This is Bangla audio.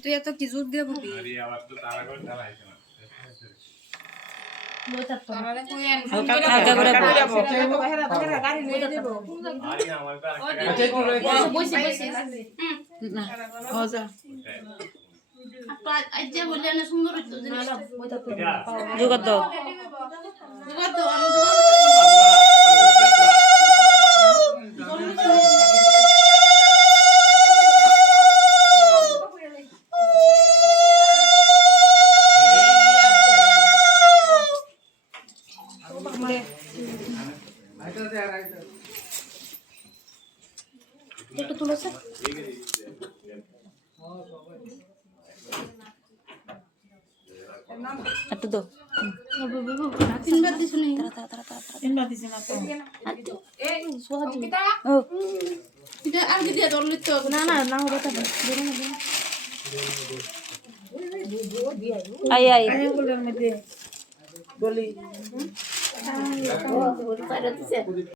তুই এত কি জোর দিয়ে বলবি? হালকা করে জোগাড় দাও। একটু তুলেছে একটু দাও। তিনবার দিছ নি ও এটা আগে দিয়ে দল লিখতে হবে না না না হবে তা আই আই বলি